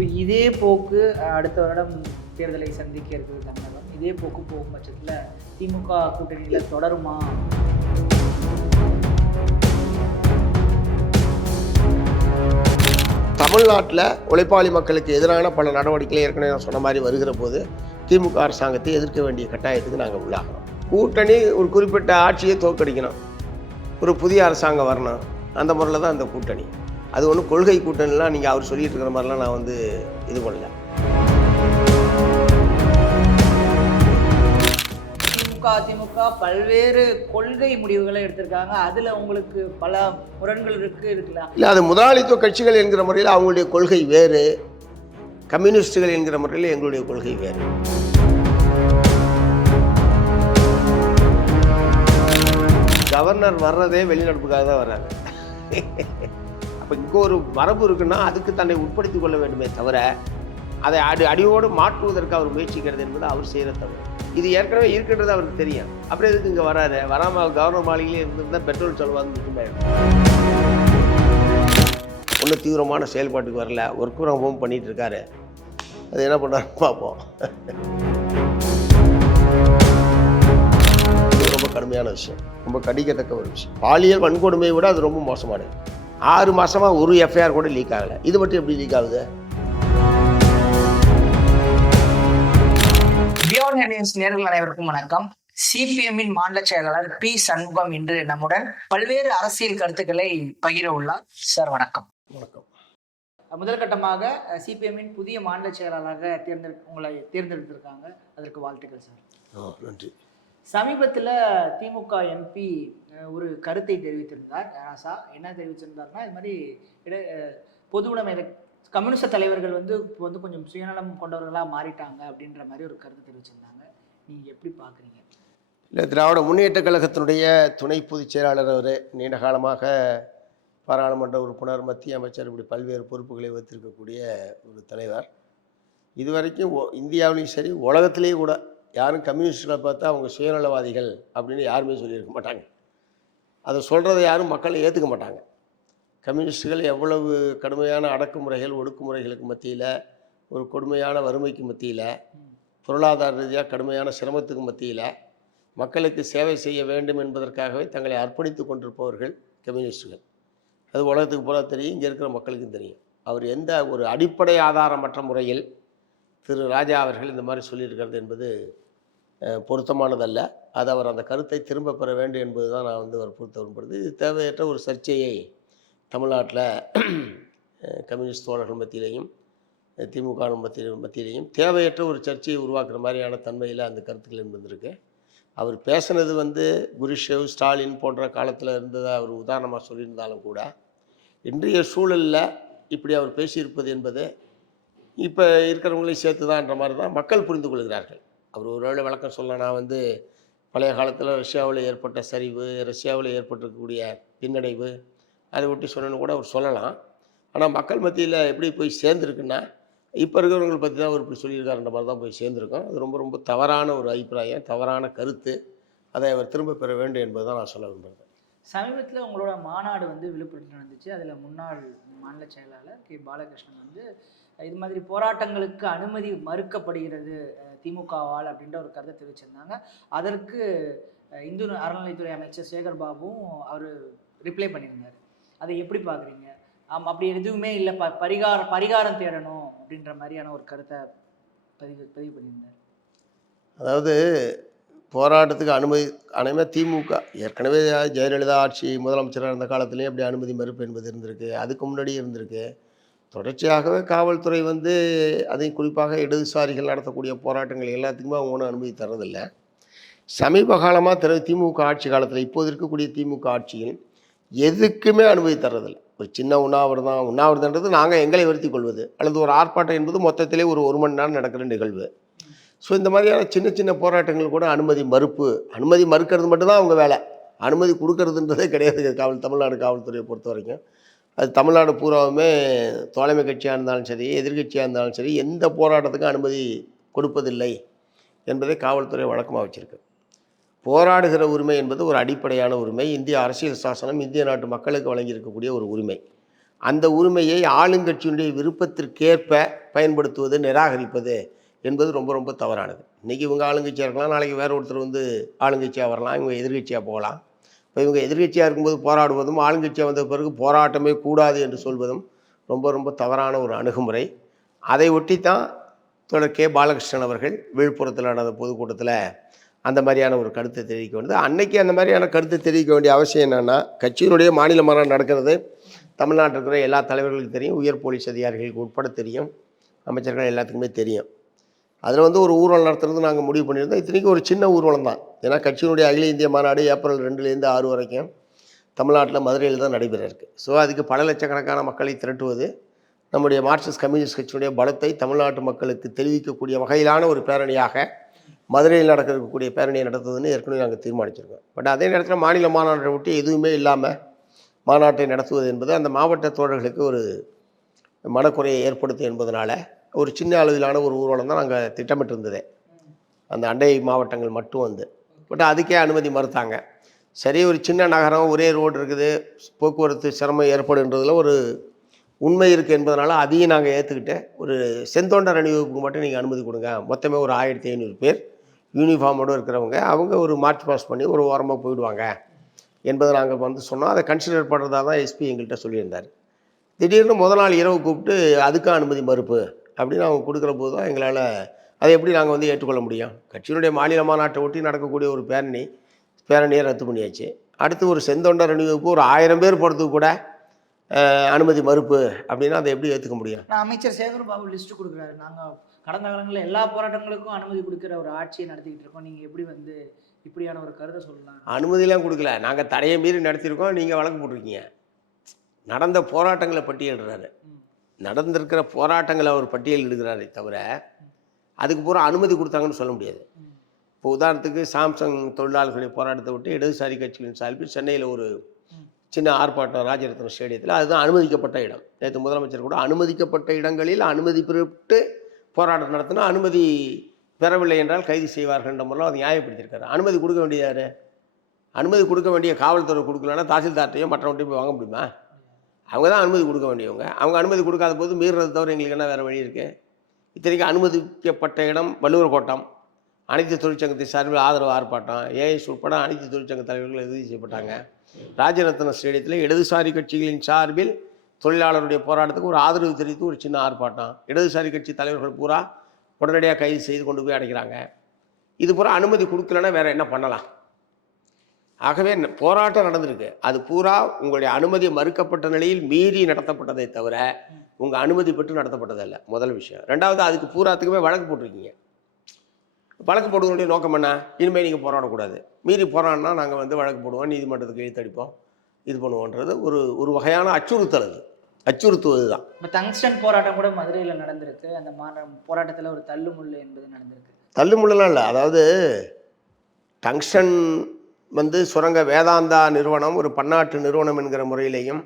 இப்போ இதே போக்கு அடுத்த வருடம் தேர்தலை சந்திக்க இருக்குது தமிழகம் இதே போக்கு போகும் பட்சத்தில் திமுக கூட்டணியில் தொடருமா? தமிழ்நாட்டில் உழைப்பாளி மக்களுக்கு எதிரான பல நடவடிக்கைகள் ஏற்கனவே நான் சொன்ன மாதிரி வருகிற போது திமுக அரசாங்கத்தை எதிர்க்க வேண்டிய கட்டாயத்துக்கு நாங்கள் உள்ளாகிறோம் கூட்டணி ஒரு குறிப்பிட்ட ஆட்சியை தோற்கடிக்கணும். ஒரு புதிய அரசாங்கம் வரணும். அந்த முறையில் தான் அந்த கூட்டணி. அது ஒன்றும் கொள்கை கூட்டணிலாம் நீங்கள் அவர் சொல்லிட்டு இருக்கிற மாதிரிலாம் நான் வந்து இது பண்ணல. திமுக அதிமுக பல்வேறு கொள்கை முடிவுகளை எடுத்திருக்காங்க. அதில் உங்களுக்கு பல முரண்கள் இருக்கு இருக்கலாம் இல்லை அது முதலாளித்துவ கட்சிகள் என்கிற முறையில் அவங்களுடைய கொள்கை வேறு. கம்யூனிஸ்டுகள் என்கிற முறையில் எங்களுடைய கொள்கை வேறு. கவர்னர் வர்றதே வெளிநடப்புக்காக தான் வர்றாங்க அப்போ இங்கே ஒரு மரபு இருக்குன்னா அதுக்கு தன்னை உட்படுத்திக் கொள்ள வேண்டுமே தவிர அதை அடி அடியோடு மாற்றுவதற்கு அவர் முயற்சிக்கிறது என்பது அவர் செய்கிற தவறு. இது ஏற்கனவே இருக்கின்றது அவருக்கு தெரியும். அப்புறம் எதுக்கு இங்கே வராரு? வராமல் கவர்னர் மாளிகையிலே இருந்திருந்தால் பெட்ரோல் செலவாக ஒன்றும் தீவிரமான செயல்பாட்டுக்கு வரல. ஒர்க் ஃப்ரம் ஹோம் பண்ணிட்டு இருக்காரு அது என்ன பண்ணுறாருன்னு பார்ப்போம். ரொம்ப கடுமையான விஷயம். ரொம்ப கடிக்கத்தக்க ஒரு விஷயம். பாலியல் வன்கொடுமையை விட அது ரொம்ப மோசமானது. ஆறு மாசமாக ஒரு எஃப்ஐஆர் கூட லீக் ஆகலை. இது மட்டும் எப்படி லீக் ஆகுது? நேர்கள் அனைவருக்கும் வணக்கம். சிபிஎம்மின் மாநில செயலாளர் பி சண்முகம் இன்று நம்முடன் பல்வேறு அரசியல் கருத்துக்களை பகிர உள்ளார். சார் வணக்கம். வணக்கம். முதல் கட்டமாக சிபிஎம்மின் புதிய மாநில செயலாளராக தேர்ந்தெடு உங்களை தேர்ந்தெடுத்திருக்காங்க. அதற்கு வாழ்த்துக்கள் சார். நன்றி. சமீபத்தில் திமுக எம்பி ஒரு கருத்தை தெரிவித்திருந்தார் ராசா. என்ன தெரிவிச்சிருந்தார்னா இது மாதிரி இட அஹ், பொது கம்யூனிஸ்ட தலைவர்கள் வந்து இப்போ வந்து கொஞ்சம் சுயநலம் கொண்டவர்களாக மாறிட்டாங்க அப்படின்ற மாதிரி ஒரு கருத்து தெரிவிச்சிருந்தாங்க. நீங்கள் எப்படி பார்க்குறீங்க இல்லை திராவிட முன்னேற்றக் கழகத்தினுடைய துணை பொதுச் செயலாளர் அவர் நீண்ட காலமாக பாராளுமன்ற உறுப்பினர் மத்திய அமைச்சர் இப்படி பல்வேறு பொறுப்புகளை வைத்திருக்கக்கூடிய ஒரு தலைவர். இதுவரைக்கும் இந்தியாவிலையும் சரி உலகத்திலேயும் கூட யாரும் கம்யூனிஸ்டுகளை பார்த்தா அவங்க சுயநலவாதிகள் அப்படின்னு யாருமே சொல்லியிருக்க மாட்டாங்க. அதை சொல்கிறத யாரும் மக்கள் ஏற்றுக்க மாட்டாங்க. கம்யூனிஸ்டுகள் எவ்வளவு கடுமையான அடக்குமுறைகள் ஒடுக்குமுறைகளுக்கு மத்தியில் ஒரு கொடுமையான வறுமைக்கு மத்தியில் பொருளாதார ரீதியாக கடுமையான சிரமத்துக்கு மத்தியில் மக்களுக்கு சேவை செய்ய வேண்டும் என்பதற்காகவே தங்களை அர்ப்பணித்து கொண்டிருப்பவர்கள் கம்யூனிஸ்டுகள். அது உலகத்துக்கு போல தெரியும் இங்கே இருக்கிற மக்களுக்கும் தெரியும். அவர் எந்த ஒரு அடிப்படை ஆதாரமற்ற முறையில் திரு ராஜா அவர்கள் இந்த மாதிரி சொல்லியிருக்கிறது என்பது பொருத்தமானதல்ல. அது அவர் அந்த கருத்தை திரும்ப பெற வேண்டும் என்பது தான் நான் வந்து வற்புறுத்த விரும்புகிறது இது தேவையற்ற ஒரு சர்ச்சையை தமிழ்நாட்டில் கம்யூனிஸ்ட் தோழர்கள் மத்தியிலையும் திமுக மத்தியிலையும் தேவையற்ற ஒரு சர்ச்சையை உருவாக்குற மாதிரியான தன்மையில் அந்த கருத்துக்கள் இருந்திருக்கு அவர் பேசுனது வந்து குருஷேவ் ஸ்டாலின் போன்ற காலத்தில் இருந்ததை அவர் உதாரணமாக சொல்லியிருந்தாலும் கூட இன்றைய சூழலில் இப்படி அவர் பேசியிருப்பது என்பது இப்போ இருக்கிறவங்களையும் சேர்த்து தான்ன்ற மாதிரி தான் மக்கள் புரிந்து கொள்கிறார்கள். அவர் ஒருவேளை விளக்கம் சொல்ல நான் வந்து பழைய காலத்தில் ரஷ்யாவில் ஏற்பட்ட சரிவு ரஷ்யாவில் ஏற்பட்டிருக்கக்கூடிய பின்னடைவு அதை ஒட்டி சொன்னேன்னு கூட அவர் சொல்லலாம். ஆனால் மக்கள் மத்தியில் எப்படி போய் சேர்ந்துருக்குன்னா இப்போ இருக்கிறவங்களை பற்றி தான் அவர் இப்படி சொல்லியிருக்காருன்ற மாதிரி தான் போய் சேர்ந்துருக்கோம். அது ரொம்ப ரொம்ப தவறான ஒரு அபிப்பிராயம் தவறான கருத்து. அதை அவர் திரும்ப பெற வேண்டும் என்பது தான் நான் சொல்ல விரும்புகிறேன் சமீபத்தில் உங்களோட மாநாடு வந்து விழுப்புரத்தில் நடந்துச்சு. அதில் முன்னாள் மாநில செயலாளர் கே. பாலகிருஷ்ணன் வந்து இது மாதிரி போராட்டங்களுக்கு அனுமதி மறுக்கப்படுகிறது திமுகவால் அப்படின்ற ஒரு கருத்தை தெரிவிச்சிருந்தாங்க. அதற்கு இந்து அறநிலைத்துறை அமைச்சர் சேகர் பாபுவும் அவர் ரிப்ளை பண்ணியிருந்தார். அதை எப்படி பார்க்குறீங்க? ஆம் அப்படி எதுவுமே இல்லை. ப பரிகார பரிகாரம் தேடணும் அப்படின்ற மாதிரியான ஒரு கருத்தை பதிவு பதிவு பண்ணியிருந்தார். அதாவது போராட்டத்துக்கு அனுமதி அனைமே திமுக. ஏற்கனவே ஜெயலலிதா ஆட்சி முதலமைச்சராக இருந்த காலத்துலேயும் அப்படி அனுமதி மறுப்பு என்பது இருந்திருக்கு. அதுக்கு முன்னாடி இருந்திருக்கு. தொடர்ச்சியாகவே காவல்துறை வந்து அதையும் குறிப்பாக இடதுசாரிகள் நடத்தக்கூடிய போராட்டங்கள் எல்லாத்துக்குமே அவங்க ஒன்றும் அனுமதி தரதில்லை சமீப காலமாக திரு திமுக ஆட்சி காலத்தில் இப்போது இருக்கக்கூடிய திமுக ஆட்சியில் எதுக்குமே அனுமதி தரதில்லை ஒரு சின்ன உண்ணாவிரதம் உண்ணாவிரதன்றது நாங்கள் எங்களை வருத்தி கொள்வது. அல்லது ஒரு ஆர்ப்பாட்டம் என்பது மொத்தத்திலே ஒரு ஒரு மணி நேரம் நடக்கிற நிகழ்வு. ஸோ இந்த மாதிரியான சின்ன சின்ன போராட்டங்கள் கூட அனுமதி மறுப்பு. அனுமதி மறுக்கிறது மட்டும்தான் அவங்க வேலை. அனுமதி கொடுக்கறதுன்றதே கிடையாது. காவல் தமிழ்நாடு காவல்துறையை பொறுத்த வரைக்கும் அது தமிழ்நாடு பூராவுமே தோழமை கட்சியாக இருந்தாலும் சரி எதிர்க்கட்சியாக இருந்தாலும் சரி எந்த போராட்டத்துக்கும் அனுமதி கொடுப்பதில்லை என்பதை காவல்துறை வழக்கமாக வச்சுருக்கு. போராடுகிற உரிமை என்பது ஒரு அடிப்படையான உரிமை. இந்திய அரசியல் சாசனம் இந்திய நாட்டு மக்களுக்கு வழங்கியிருக்கக்கூடிய ஒரு உரிமை. அந்த உரிமையை ஆளுங்கட்சியினுடைய விருப்பத்திற்கேற்ப பயன்படுத்துவது நிராகரிப்பது என்பது ரொம்ப ரொம்ப தவறானது. இன்றைக்கி இவங்க ஆளுங்கட்சியாக இருக்கலாம் நாளைக்கு வேறு ஒருத்தர் வந்து ஆளுங்கட்சியாக வரலாம் இவங்க எதிர்கட்சியாக போகலாம். இப்போ இவங்க எதிர்கட்சியாக இருக்கும்போது போராடுவதும் ஆளுங்கட்சியாக வந்த பிறகு போராட்டமே கூடாது என்று சொல்வதும் ரொம்ப ரொம்ப தவறான ஒரு அணுகுமுறை. அதை ஒட்டி தான் தொடர் கே. பாலகிருஷ்ணன் அவர்கள் விழுப்புரத்தில் நடந்த பொதுக்கூட்டத்தில் அந்த மாதிரியான ஒரு கருத்தை தெரிவிக்க வேண்டியது. அன்னைக்கு அந்த மாதிரியான கருத்தை தெரிவிக்க வேண்டிய அவசியம் என்னென்னா கட்சியினுடைய மாநில மாநாடு நடக்கிறது. தமிழ்நாட்டில் இருக்கிற எல்லா தலைவர்களுக்கும் தெரியும். உயர் போலீஸ் அதிகாரிகளுக்கு உட்பட தெரியும். அமைச்சர்கள் எல்லாத்துக்குமே தெரியும். அதில் வந்து ஒரு ஊர்வலம் நடத்துறது நாங்கள் முடிவு பண்ணியிருந்தோம். இத்தனைக்கும் ஒரு சின்ன ஊர்வலம் தான். ஏன்னா கட்சியினுடைய அகில இந்திய மாநாடு ஏப்ரல் ரெண்டுலேருந்து ஆறு வரைக்கும் தமிழ்நாட்டில் மதுரையில் தான் நடைபெற இருக்குது ஸோ அதுக்கு பல லட்சக்கணக்கான மக்களை திரட்டுவது நம்முடைய மார்க்சிஸ்ட் கம்யூனிஸ்ட் கட்சியினுடைய பலத்தை தமிழ்நாட்டு மக்களுக்கு தெரிவிக்கக்கூடிய வகையிலான ஒரு பேரணியாக மதுரையில் நடக்கக்கூடிய பேரணியை நடத்துவதுன்னு ஏற்கனவே நாங்கள் தீர்மானிச்சிருக்கோம். பட் அதே நேரத்தில் மாநில மாநாட்டை விட்டு எதுவுமே இல்லாமல் மாநாட்டை நடத்துவது என்பது அந்த மாவட்ட தோழர்களுக்கு ஒரு மனக்குறையை ஏற்படுத்தும் என்பதனால் ஒரு சின்ன அளவிலான ஒரு ஊர்வலம் தான் நாங்கள் திட்டமிட்டிருந்ததே. அந்த அண்டை மாவட்டங்கள் மட்டும் வந்து. பட் அதுக்கே அனுமதி மறுத்தாங்க. சரி ஒரு சின்ன நகரம் ஒரே ரோடு இருக்குது போக்குவரத்து சிரமம் ஏற்படுன்றதில் ஒரு உண்மை இருக்குது என்பதனால அதையும் நாங்கள் ஏற்றுக்கிட்டு ஒரு செந்தொண்டர் அணிவகுப்புக்கு மட்டும் நீங்கள் அனுமதி கொடுங்க. மொத்தமே ஒரு ஆயிரத்தி ஐநூறு பேர் யூனிஃபார்மோடு இருக்கிறவங்க அவங்க ஒரு மார்ச் பாஸ் பண்ணி ஒரு ஓரமாக போயிடுவாங்க என்பதை நாங்கள் வந்து சொன்னோம். அதை கன்சிடர் பண்ணுறதா தான் எஸ்பி எங்கள்கிட்ட சொல்லியிருந்தார். திடீர்னு முதல் நாள் இரவு கூப்பிட்டு அதுக்கும் அனுமதி மறுப்பு. அப்படின்னு அவங்க கொடுக்குற போது தான் எங்களால் அதை எப்படி நாங்கள் வந்து ஏற்றுக்கொள்ள முடியும்? கட்சியினுடைய மாநில மாநாட்டை ஒட்டி நடக்கக்கூடிய ஒரு பேரணி பேரணியை ரத்து பண்ணியாச்சு. அடுத்து ஒரு செந்தொண்டர் அணிவகுப்பு ஒரு ஆயிரம் பேர் போகிறதுக்கு கூட அனுமதி மறுப்பு அப்படின்னா அதை எப்படி ஏற்றுக்க முடியும்? நான் அமைச்சர் சேகர் பாபு லிஸ்ட் கொடுக்குறாரு. நாங்கள் கடந்த காலங்களில் எல்லா போராட்டங்களுக்கும் அனுமதி கொடுக்குற ஒரு ஆட்சியை நடத்திக்கிட்டு இருக்கோம். நீங்கள் எப்படி வந்து இப்படியான ஒரு கருத்தை சொல்லலாம்? அனுமதிலாம் கொடுக்கல. நாங்கள் தடையை மீறி நடத்தியிருக்கோம். நீங்கள் வழக்கு போட்டிருக்கீங்க. நடந்த போராட்டங்களை பட்டியலிடுறாரு. நடந்திருக்கிற போராட்டங்களை அவர் பட்டியலிடுகிறாரே தவிர அதுக்கு பூரா அனுமதி கொடுத்தாங்கன்னு சொல்ல முடியாது. இப்போ உதாரணத்துக்கு சாம்சங் தொழிலாளர்களுடைய போராட்டத்தை விட்டு இடதுசாரி கட்சிகளின் சார்பில் சென்னையில் ஒரு சின்ன ஆர்ப்பாட்டம் ராஜரத்னம் ஸ்டேடியத்தில் அதுதான் அனுமதிக்கப்பட்ட இடம். நேற்று முதலமைச்சர் கூட அனுமதிக்கப்பட்ட இடங்களில் அனுமதி பெற்று போராட்டம் நடத்தினா அனுமதி பெறவில்லை என்றால் கைது செய்வார்கள் என்ற முறையில் அதை நியாயப்படுத்தியிருக்காரு. அனுமதி கொடுக்க வேண்டியது யார்? அனுமதி கொடுக்க வேண்டிய காவல்துறை கொடுக்கலன்னா தாசில்தார்ட்டையும் மற்றவன்ட்டையும் போய் வாங்க முடியுமா? அவங்க தான் அனுமதி கொடுக்க வேண்டியவங்க. அவங்க அனுமதி கொடுக்காத போது மீறுறது தவிர எங்களுக்கு என்ன வேறு வழி இருக்குது இத்தனைக்கு அனுமதிக்கப்பட்ட இடம் வள்ளுவர் கோட்டம். அனைத்து தொழிற்சங்கத்தை சார்பில் ஆதரவு ஆர்ப்பாட்டம். ஏஎஸ் உட்பட அனைத்து தொழிற்சங்க தலைவர்கள் இறுதி செய்யப்பட்டாங்க. ராஜரத்ன ஸ்டேடியத்தில் இடதுசாரி கட்சிகளின் சார்பில் தொழிலாளருடைய போராட்டத்துக்கு ஒரு ஆதரவு தெரிவித்து ஒரு சின்ன ஆர்ப்பாட்டம். இடதுசாரி கட்சி தலைவர்கள் பூரா உடனடியாக கைது செய்து கொண்டு போய் அடைக்கிறாங்க. இது பூரா அனுமதி கொடுக்கலன்னா வேறு என்ன பண்ணலாம்? ஆகவே போராட்டம் நடந்திருக்கு. அது பூரா உங்களுடைய அனுமதி மறுக்கப்பட்ட நிலையில் மீறி நடத்தப்பட்டதை தவிர உங்கள் அனுமதி பெற்று நடத்தப்பட்டதல்ல. முதல் விஷயம். ரெண்டாவது அதுக்கு பூராத்துக்குமே வழக்கு போட்டிருக்கீங்க. வழக்கு போடுவதனுடைய நோக்கம் என்ன? இனிமேல் நீங்கள் போராடக்கூடாது. மீறி போராடினா நாங்கள் வந்து வழக்கு போடுவோம் நீதிமன்றத்துக்கு இழுத்தடிப்போம் இது பண்ணுவோன்றது ஒரு ஒரு வகையான அச்சுறுத்தல் அது. அச்சுறுத்துவது தான் இப்போ டங்ஸ்டன் போராட்டம் கூட மதுரையில் நடந்திருக்கு. அந்த மாநில போராட்டத்தில் ஒரு தள்ளுமுள்ளு என்பது நடந்திருக்கு. தள்ளுமுள்ளலாம் இல்லை. அதாவது டங்ஸ்டன் வந்து சுரங்க வேதாந்தா நிறுவனம் ஒரு பன்னாட்டு நிறுவனம் என்கிற முறையிலேயும்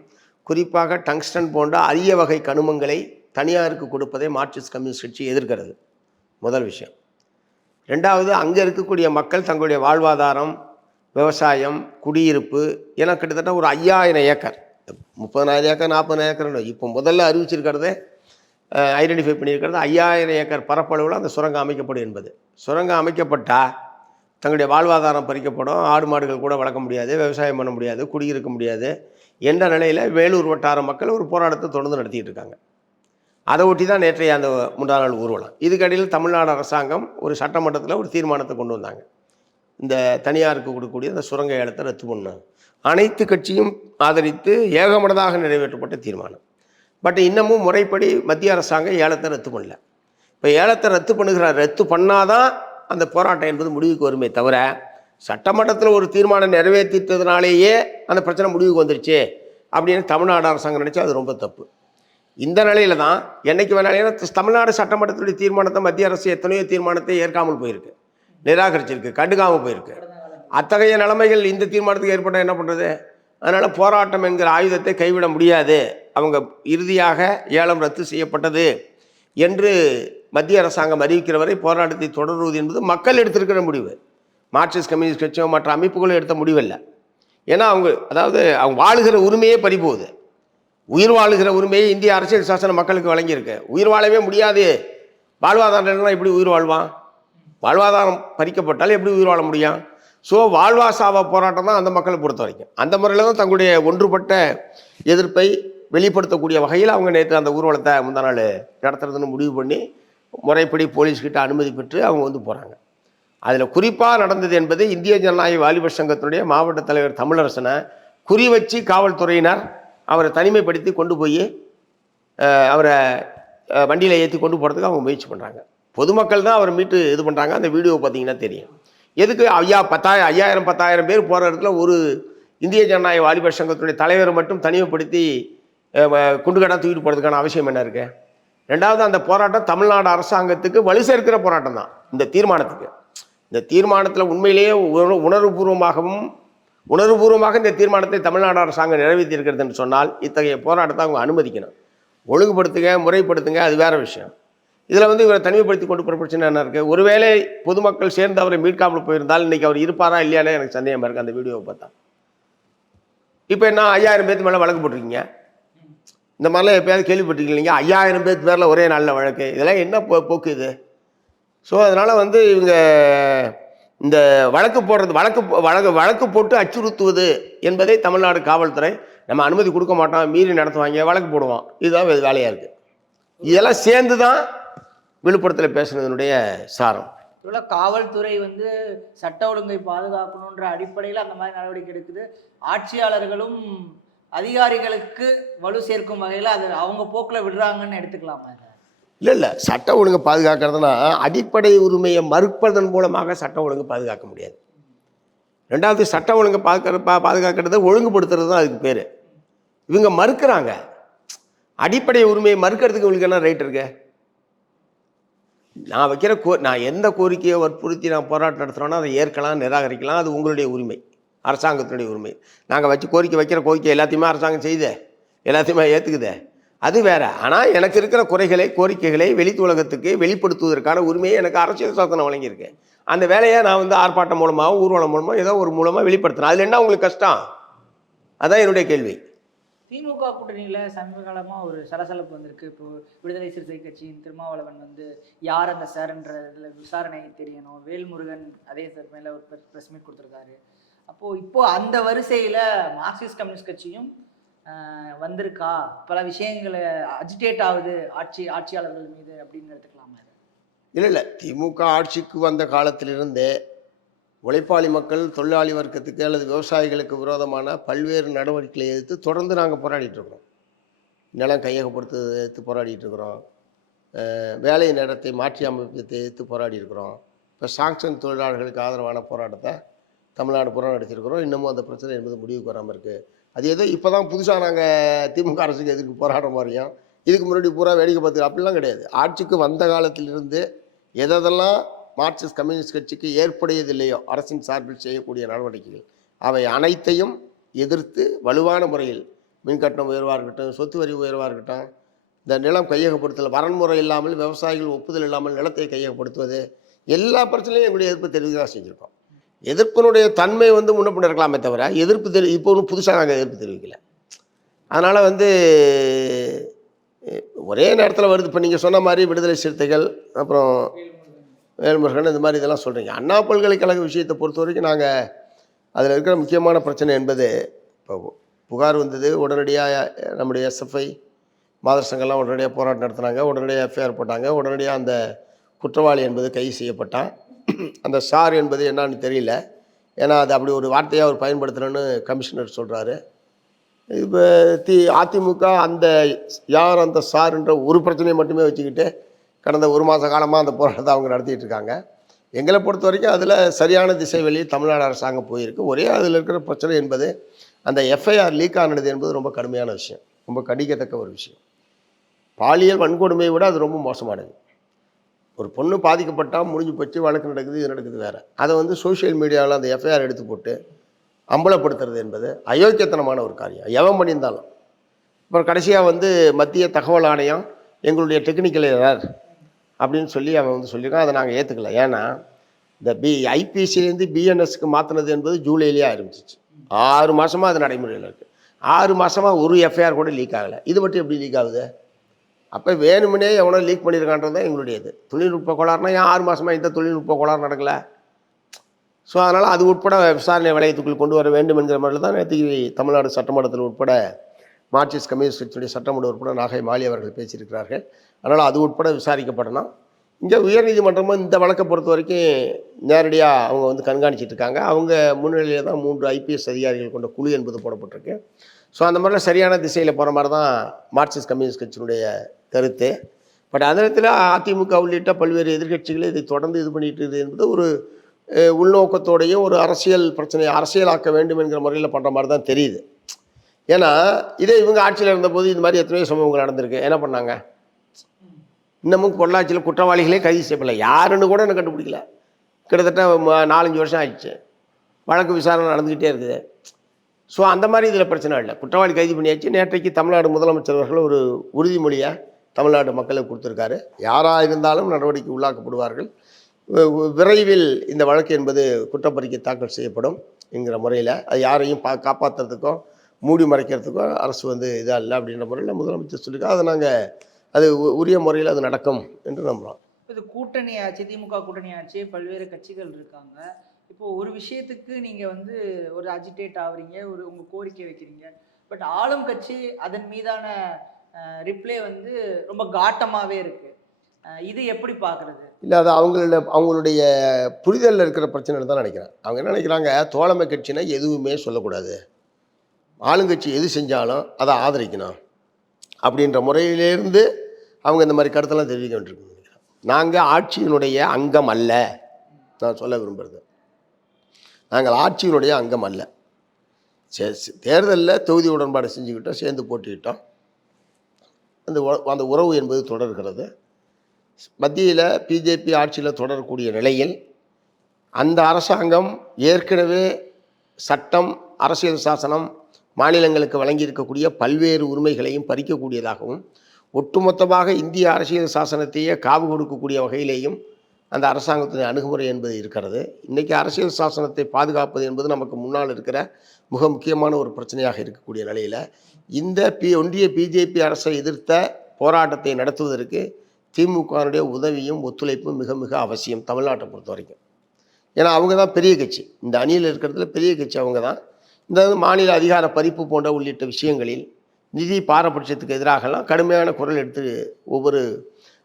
குறிப்பாக டங்ஸ்டன் போன்ற அரிய வகை கனிமங்களை தனியாருக்கு கொடுப்பதை மார்க்சிஸ்ட் கம்யூனிஸ்ட் கட்சி எதிர்க்கிறது. முதல் விஷயம். ரெண்டாவது அங்கே இருக்கக்கூடிய மக்கள் தங்களுடைய வாழ்வாதாரம் விவசாயம் குடியிருப்பு ஏன்னா கிட்டத்தட்ட ஒரு ஐயாயிரம் ஏக்கர். முப்பதனாயிரம் ஏக்கர் நாற்பதாயிரம் ஏக்கர் இப்போ முதல்ல அறிவிச்சிருக்கிறதே ஐடென்டிஃபை பண்ணியிருக்கிறது ஐயாயிரம் ஏக்கர் பரப்பளவில் அந்த சுரங்கம் அமைக்கப்படும் என்பது. சுரங்கம் அமைக்கப்பட்டால் தங்களுடைய வாழ்வாதாரம் பறிக்கப்படும். ஆடு மாடுகள் கூட வளர்க்க முடியாது விவசாயம் பண்ண முடியாது குடியிருக்க முடியாது என்ற நிலையில் வேலூர் வட்டார மக்கள் ஒரு போராட்டத்தை தொடர்ந்து நடத்திட்டு இருக்காங்க. அதை ஒட்டி தான் நேற்றைய அந்த முந்தா நாள் ஊர்வலம். இதுக்கடையில் தமிழ்நாடு அரசாங்கம் ஒரு சட்டமன்றத்தில் ஒரு தீர்மானத்தை கொண்டு வந்தாங்க. இந்த தனியாருக்கு கொடுக்கக்கூடிய அந்த சுரங்க ஏலத்தை ரத்து பண்ணாங்க. அனைத்து கட்சியும் ஆதரித்து ஏகமனதாக நிறைவேற்றப்பட்ட தீர்மானம். பட் இன்னமும் முறைப்படி மத்திய அரசாங்கம் ஏலத்தை ரத்து பண்ணல. இப்போ ஏலத்தை ரத்து பண்ணுகிறார் ரத்து பண்ணாதான் அந்த போராட்டம் என்பது முடிவுக்கு வருமே தவிர சட்டமன்றத்தில் ஒரு தீர்மானம் நிறைவேற்றிட்டதுனாலேயே அந்த பிரச்சனை முடிவுக்கு வந்துருச்சு அப்படின்னு தமிழ்நாடு அரசாங்கம் நினச்சா அது ரொம்ப தப்பு. இந்த நிலையில தான் என்னைக்கு வேணாலும் ஏன்னா தமிழ்நாடு சட்டமன்றத்துடைய தீர்மானத்தை மத்திய அரசு எத்தனையோ தீர்மானத்தை ஏற்காமல் போயிருக்கு. நிராகரிச்சிருக்கு கண்டுக்காமல் போயிருக்கு. அத்தகைய நிலைமைகள் இந்த தீர்மானத்துக்கு ஏற்பட்டால் என்ன பண்ணுறது அதனால் போராட்டம் என்கிற ஆயுதத்தை கைவிட முடியாது. அவங்க இறுதியாக ஏலம் ரத்து செய்யப்பட்டது என்று மத்திய அரசாங்கம் அறிவிக்கிற வரை போராட்டத்தை தொடருவது என்பது மக்கள் எடுத்திருக்கிற முடிவு. மார்க்சிஸ்ட் கம்யூனிஸ்ட் கட்சியோ மற்ற அமைப்புகளோ எடுத்த முடிவல்ல. ஏன்னா அவங்க அதாவது அவங்க வாழுகிற உரிமையே பறிபோகுது. உயிர் வாழுகிற உரிமையை இந்திய அரசியல் சாசனம் மக்களுக்கு வழங்கியிருக்கு. உயிர் வாழவே முடியாது. வாழ்வாதாரம் எப்படி உயிர் வாழ்வான்? வாழ்வாதாரம் பறிக்கப்பட்டால் எப்படி உயிர் வாழ முடியும்? ஸோ வாழ்வா சாவா போராட்டம் தான் அந்த மக்களை பொறுத்த வரைக்கும். அந்த முறையில் தான் தங்களுடைய ஒன்றுபட்ட எதிர்ப்பை வெளிப்படுத்தக்கூடிய வகையில் அவங்க நேற்று அந்த ஊர்வலத்தை முந்தா நாள் நடத்துறதுன்னு முடிவு பண்ணி முறைப்படி போலீஸ்கிட்ட அனுமதி பெற்று அவங்க வந்து போகிறாங்க அதில் குறிப்பாக நடந்தது என்பது இந்திய ஜனநாயக வாலிபர் சங்கத்தினுடைய மாவட்ட தலைவர் தமிழரசனை குறி வச்சு காவல்துறையினர் அவரை தனிமைப்படுத்தி கொண்டு போய் அவரை வண்டியில் ஏற்றி கொண்டு போகிறதுக்கு அவங்க முயற்சி பண்ணுறாங்க பொதுமக்கள் தான் அவரை மீட்டு இது பண்ணுறாங்க அந்த வீடியோ பார்த்தீங்கன்னா தெரியும். எதுக்கு ஐயா பத்தாயிரம் ஐயாயிரம் பத்தாயிரம் பேர் போகிற இடத்துல ஒரு இந்திய ஜனநாயக வாலிபர் சங்கத்தினுடைய தலைவரை மட்டும் தனிமைப்படுத்தி குண்டு வ- குண்டுகடா தூக்கிட்டு போகிறதுக்கான அவசியம் என்ன இருக்குது ரெண்டாவது அந்த போராட்டம் தமிழ்நாடு அரசாங்கத்துக்கு வலு சேர்க்கிற போராட்டம் தான். இந்த தீர்மானத்துக்கு. இந்த தீர்மானத்தில் உண்மையிலேயே உணர்வுபூர்வமாகவும் உணர்வுபூர்வமாக இந்த தீர்மானத்தை தமிழ்நாடு அரசாங்கம் நிறைவேற்றியிருக்கிறதுன்னு சொன்னால் இத்தகைய போராட்டத்தை அவங்க அனுமதிக்கணும். ஒழுங்குபடுத்துங்க முறைப்படுத்துங்க அது வேறு விஷயம். இதில் வந்து இவரை தனிமைப்படுத்தி கொண்டு போகிற பிரச்சனை என்ன இருக்குது ஒருவேளை பொதுமக்கள் சேர்ந்து அவரை மீட்காமல் போயிருந்தால் இன்றைக்கி அவர் இருப்பாரா இல்லையானே எனக்கு சந்தேகமாக இருக்குது அந்த வீடியோவை பார்த்தா. இப்போ என்ன ஐயாயிரம் பேர்த்து மேலே வழக்கு போட்டிருக்கீங்க? இந்த மாதிரிலாம் எப்பயாவது கேள்விப்பட்டிருக்கீங்க ஐயாயிரம் பேர் பேரில் ஒரே நாளில் வழக்கு. இதெல்லாம் என்ன போ போக்கு இது? ஸோ அதனால் வந்து இவங்க இந்த வழக்கு போடுறது வழக்கு வழக்கு வழக்கு போட்டு அச்சுறுத்துவது என்பதை தமிழ்நாடு காவல்துறை நம்ம அனுமதி கொடுக்க மாட்டோம். மீறி நடத்துவாங்க வழக்கு போடுவோம். இதுதான் வேலையாக இருக்குது இதெல்லாம் சேர்ந்து தான் விழுப்புரத்தில் பேசுனதனுடைய சாரம். இவ்வளோ காவல்துறை வந்து சட்ட ஒழுங்கை பாதுகாக்கணுன்ற அடிப்படையில் அந்த மாதிரி நடவடிக்கை எடுக்குது. ஆட்சியாளர்களும் அதிகாரிகளுக்கு வலு சேர்க்கும் வகையில் அது அவங்க போக்கில் விடுறாங்கன்னு எடுத்துக்கலாமா இல்லை இல்லை. சட்ட ஒழுங்கை பாதுகாக்கிறதுனா அடிப்படை உரிமையை மறுப்பதன் மூலமாக சட்டம் ஒழுங்கை பாதுகாக்க முடியாது. ரெண்டாவது சட்டம் ஒழுங்கை பாதுகாக்கிற பா பாதுகாக்கிறது ஒழுங்குபடுத்துறது தான் அதுக்கு பேர். இவங்க மறுக்கிறாங்க. அடிப்படை உரிமையை மறுக்கிறதுக்கு இவங்களுக்கு என்ன ரைட் இருக்கு? நான் வைக்கிற கோ நான் எந்த கோரிக்கையை வற்புறுத்தி நான் போராட்டம் நடத்துகிறோன்னா அதை ஏற்கலாம் நிராகரிக்கலாம். அது உங்களுடைய உரிமை. அரசாங்கத்தினுடைய உரிமை. நாங்கள் வச்சு கோரிக்கை வைக்கிற கோரிக்கை எல்லாத்தையுமே அரசாங்கம் செய்யுதே எல்லாத்தையுமே ஏற்றுக்குதே அது வேற. ஆனால் எனக்கு இருக்கிற குறைகளை கோரிக்கைகளை வெளி உலகத்துக்கு வெளிப்படுத்துவதற்கான உரிமையை எனக்கு அரசியல் சாசனம் வழங்கியிருக்கு. அந்த வேலையை நான் வந்து ஆர்ப்பாட்டம் மூலமாக ஊர்வலம் மூலமாக ஏதோ ஒரு மூலமாக வெளிப்படுத்தினேன் அதில் என்ன உங்களுக்கு கஷ்டம்? அதான் என்னுடைய கேள்வி. திமுக கூட்டணியில் சமீப காலமாக ஒரு சலசலப்பு வந்திருக்கு. இப்போ விடுதலை சிறுத்தை கட்சியின் திருமாவளவன் வந்து யார் அந்த சார்ன்ற இதில் விசாரணை தெரியணும். வேல்முருகன் அதே சார் மேலே ஒரு ப்ரெஸ் மீட் கொடுத்துருக்காரு. அப்போது இப்போ அந்த வரிசையில் மார்க்சிஸ்ட் கம்யூனிஸ்ட் கட்சியும் வந்திருக்கா? பல விஷயங்களை அஜிடேட் ஆகுது ஆட்சி ஆட்சியாளர்கள் மீது அப்படின்னு எடுத்துக்கலாமா இல்லை இல்லை. திமுக ஆட்சிக்கு வந்த காலத்திலிருந்தே உழைப்பாளி மக்கள் தொழிலாளி வர்க்கத்துக்கு அல்லது விவசாயிகளுக்கு விரோதமான பல்வேறு நடவடிக்கைகளை எதிர்த்து தொடர்ந்து நாங்கள் போராடிட்டு இருக்கிறோம். நிலம் கையகப்படுத்துவதை எதிர்த்து போராடிட்டு இருக்கிறோம். வேலை நேரத்தை மாற்றி அமைப்பதை எதிர்த்து போராடி இருக்கிறோம். இப்போ சாங்ஷன் தொழிலாளர்களுக்கு ஆதரவான போராட்டத்தை தமிழ்நாடு புறம் நடத்தியிருக்கிறோம் இன்னமும் அந்த பிரச்சனை என்பது முடிவுக்கு வராமல் இருக்குது அது ஏதோ இப்போ தான் புதுசாக நாங்கள் திமுக அரசுக்கு எதிர்க்கு போராடுற மாதிரியும் இதுக்கு முன்னாடி பூரா வேடிக்கை பார்த்து அப்படிலாம் கிடையாது. ஆட்சிக்கு வந்த காலத்திலிருந்து எதெல்லாம் மார்க்சிஸ்ட் கம்யூனிஸ்ட் கட்சிக்கு ஏற்புடையதில்லையோ அரசின் சார்பில் செய்யக்கூடிய நடவடிக்கைகள் அவை அனைத்தையும் எதிர்த்து வலுவான முறையில் மின்கட்டணம் உயர்வாக இருக்கட்டும் சொத்து வரி உயர்வாக இருக்கட்டும் இந்த நிலம் கையகப்படுத்தல் வரன்முறை இல்லாமல் விவசாயிகள் ஒப்புதல் இல்லாமல் நிலத்தை கையகப்படுத்துவது எல்லா பிரச்சனையும் எங்களுடைய எதிர்ப்பு தெரிவிக்க தான் செஞ்சுருக்கோம். எதிர்ப்பினுடைய தன்மை வந்து முன்ன இருக்கலாமே தவிர எதிர்ப்பு தெரி இப்போ ஒன்றும் புதுசாக நாங்கள் எதிர்ப்பு தெரிவிக்கல. அதனால் வந்து ஒரே நேரத்தில் வருது. இப்போ நீங்கள் சொன்ன மாதிரி விடுதலை சிறுத்தைகள் அப்புறம் வேல்முருகன் இந்த மாதிரி இதெல்லாம் சொல்கிறீங்க அண்ணா பல்கலைக்கழக விஷயத்தை பொறுத்த வரைக்கும் நாங்கள் அதில் இருக்கிற முக்கியமான பிரச்சனை என்பது இப்போ புகார் வந்தது உடனடியாக நம்முடைய எஸ்எஃப்ஐ மாதர் சங்கம்லாம் உடனடியாக போராட்டம் நடத்துனாங்க உடனடியாக எஃப்ஐஆர் போட்டாங்க உடனடியாக அந்த குற்றவாளி என்பது கைது செய்யப்பட்டான். அந்த சார் என்பது என்னன்னு தெரியல. ஏன்னா அது அப்படி ஒரு வார்த்தையாக அவர் பயன்படுத்துகிறேன்னு கமிஷனர் சொல்கிறாரு இப்போ தி அதிமுக அந்த யார் அந்த சார்ன்ற ஒரு பிரச்சனையை மட்டுமே வச்சுக்கிட்டு கடந்த ஒரு மாத காலமாக அந்த போராட்டத்தை அவங்க நடத்திட்டு இருக்காங்க. எங்களை பொறுத்த வரைக்கும் அதில் சரியான திசை வெளியே தமிழ்நாடு அரசாங்கம் போயிருக்கு. ஒரே அதில் இருக்கிற பிரச்சனை என்பது அந்த எஃப்ஐஆர் லீக் ஆனது என்பது ரொம்ப கடுமையான விஷயம். ரொம்ப கடிக்கத்தக்க ஒரு விஷயம். பாலியல் வன்கொடுமையை விட அது ரொம்ப மோசமானது. ஒரு பொண்ணு பாதிக்கப்பட்டால் முடிஞ்சு போச்சு வழக்கு நடக்குது இது நடக்குது வேறு. அதை வந்து சோஷியல் மீடியாவில் அந்த எஃப்ஐஆர் எடுத்து போட்டு அம்பலப்படுத்துறது என்பது அயோக்கியத்தனமான ஒரு காரியம். எவன் பண்ணியிருந்தாலும். அப்புறம் கடைசியாக வந்து மத்திய தகவல் ஆணையம் எங்களுடைய டெக்னிக்கல் எரர் அப்படின்னு சொல்லி அவன் வந்து சொல்லியிருக்கான். அதை நாங்கள் ஏற்றுக்கல ஏன்னா இந்த பி ஐபிசிலேருந்து பிஎன்எஸ்க்கு மாற்றினது என்பது ஜூலையிலேயே ஆரம்பிச்சிச்சு. ஆறு மாதமாக அது நடைமுறையில் இருக்குது ஆறு மாதமாக ஒரு எஃப்ஐஆர் கூட லீக் ஆகலை. இது மட்டும் எப்படி லீக் ஆகுது? அப்போ வேணுமுனே எவனோ லீக் பண்ணியிருக்கான்றது தான் எங்களுடைய இது தொழில்நுட்ப கோளாறுனா ஏன் ஆறு மாதமாக இந்த தொழில்நுட்ப கோளாறு நடக்கலை? ஸோ அதனால் அது உட்பட விசாரணை வளையத்துக்குள் கொண்டு வர வேண்டும் என்கிற மாதிரி தான் நேற்று தமிழ்நாடு சட்டமன்றத்தில் உட்பட மார்க்சிஸ்ட் கம்யூனிஸ்ட் கட்சியுடைய சட்டமன்ற உட்பட நாகை மாலி அவர்கள் பேசியிருக்கிறார்கள். அதனால் அது உட்பட விசாரிக்கப்படணும் இங்கே உயர்நீதிமன்றமும் இந்த வழக்கை பொறுத்த வரைக்கும் நேரடியாக அவங்க வந்து கண்காணிச்சிட்டு இருக்காங்க. அவங்க முன்னிலையில் தான் மூன்று ஐபிஎஸ் அதிகாரிகள் கொண்ட குழு என்பது போடப்பட்டிருக்கு. ஸோ அந்த மாதிரிலாம் சரியான திசையில் போகிற மாதிரி தான் மார்க்சிஸ்ட் கம்யூனிஸ்ட் கட்சியினுடைய கருத்து. பட் அந்த நேரத்தில் அதிமுக உள்ளிட்ட பல்வேறு எதிர்க்கட்சிகளை இதை தொடர்ந்து இது பண்ணிட்டு இருக்குது என்பது ஒரு உள்நோக்கத்தோடையும் ஒரு அரசியல் பிரச்சனையை அரசியலாக்க வேண்டும் என்கிற முறையில் பண்ணுற மாதிரி தான் தெரியுது. ஏன்னா இதே இவங்க ஆட்சியில் இருந்தபோது இது மாதிரி எத்தனையோ சம்பவங்கள் நடந்திருக்கு. என்ன பண்ணாங்க? இன்னமும் பொள்ளாச்சியில் குற்றவாளிகளே கைது செய்யப்படல. யாருன்னு கூட எனக்கு கண்டுபிடிக்கல. கிட்டத்தட்ட நாலஞ்சு வருஷம் ஆயிடுச்சு. வழக்கு விசாரணை நடந்துக்கிட்டே இருக்குது. ஸோ அந்த மாதிரி இதில் பிரச்சனை இல்லை. குற்றவாளி கைது பண்ணியாச்சு. நேற்றைக்கு தமிழ்நாடு முதலமைச்சர் அவர்கள் ஒரு உறுதிமொழியை தமிழ்நாடு மக்களுக்கு கொடுத்துருக்காரு. யாராக இருந்தாலும் நடவடிக்கை உள்ளாக்கப்படுவார்கள். விரைவில் இந்த வழக்கு என்பது குற்றப்பறிக்கை தாக்கல் செய்யப்படும் என்கிற முறையில் அது யாரையும் பா காப்பாற்றுறதுக்கோ மூடி மறைக்கிறதுக்கோ அரசு வந்து இதாக இல்லை அப்படின்ற முறையில் முதலமைச்சர் சொல்லியிருக்கோம் அதை நாங்கள் அது உ- உரிய முறையில் அது நடக்கும் என்று நம்புகிறோம் இது கூட்டணி ஆட்சி திமுக கூட்டணி ஆட்சி பல்வேறு கட்சிகள் இருக்காங்க. இப்போ ஒரு விஷயத்துக்கு நீங்கள் வந்து ஒரு அஜிடேட் ஆகுறீங்க ஒரு உங்கள் கோரிக்கை வைக்கிறீங்க. பட் ஆளும் கட்சி அதன் மீதான ரிப்ளை வந்து ரொம்ப காட்டமாகவே இருக்கு. இது எப்படி பார்க்குறது இல்லை அது அவங்களோட அவங்களுடைய புரிதலில் இருக்கிற பிரச்சனைன்னு தான் நினைக்கிறேன். அவங்க என்ன நினைக்கிறாங்க? தோழமை கட்சினா எதுவுமே சொல்லக்கூடாது. ஆளுங்கட்சி எது செஞ்சாலும் அதை ஆதரிக்கணும். அப்படின்ற முறையிலேருந்து அவங்க இந்த மாதிரி கருத்தெல்லாம் தெரிவிக்க வேண்டியிருக்கு நாங்கள் ஆட்சியினுடைய அங்கம் அல்ல. நான் சொல்ல விரும்புகிறது நாங்கள் ஆட்சியினுடைய அங்கம் அல்ல. தேர்தலில் தொகுதி உடன்பாடு செஞ்சுக்கிட்டோம் சேர்ந்து போட்டிக்கிட்டோம் அந்த அந்த உறவு என்பது தொடர்கிறது. மத்தியில் பிஜேபி ஆட்சியில் தொடரக்கூடிய நிலையில் அந்த அரசாங்கம் ஏற்கனவே சட்டம் அரசியல் சாசனம் மாநிலங்களுக்கு வழங்கியிருக்கக்கூடிய பல்வேறு உரிமைகளையும் பறிக்கக்கூடியதாகவும் ஒட்டுமொத்தமாக இந்திய அரசியல் சாசனத்தையே காவு கொடுக்கக்கூடிய வகையிலேயும் அந்த அரசாங்கத்தின் அணுகுமுறை என்பது இருக்கிறது. இன்றைக்கி அரசியல் சாசனத்தை பாதுகாப்பது என்பது நமக்கு முன்னால் இருக்கிற மிக முக்கியமான ஒரு பிரச்சனையாக இருக்கக்கூடிய நிலையில் இந்த பி ஒன்றிய பிஜேபி அரசை எதிர்த்த போராட்டத்தை நடத்துவதற்கு திமுகனுடைய உதவியும் ஒத்துழைப்பும் மிக மிக அவசியம் தமிழ்நாட்டை பொறுத்த வரைக்கும் ஏன்னா அவங்க தான் பெரிய கட்சி. இந்த அணியில் இருக்கிறதுல பெரிய கட்சி அவங்க தான். இந்த மாநில அதிகார பறிப்பு போன்ற உள்ளிட்ட விஷயங்களில் நிதி பாரபட்சத்துக்கு எதிராகலாம் கடுமையான குரல் எடுத்து ஒவ்வொரு